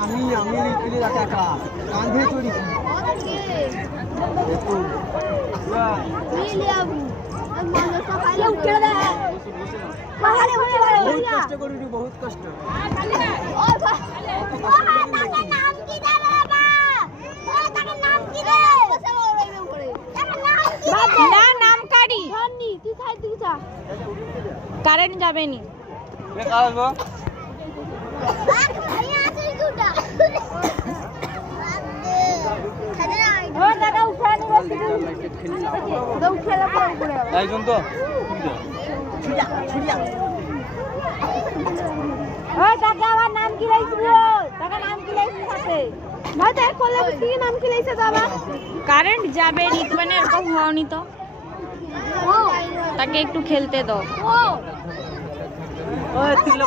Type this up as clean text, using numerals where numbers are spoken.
আমি লিখলে যাতে একা কাঁধে চড়ি কষ্ট করি বহুত কষ্ট না নাম কারি কারেন্ট যাবে নি আমার নাম কি লাইছিল নাম কি লাইছিল সাথে ভাই দেখ করলে কি নাম কি লাইছে বাবা কারেন্ট যাবে নি মানে এরকম হওনি তো তাকে একটু খেলতে দাও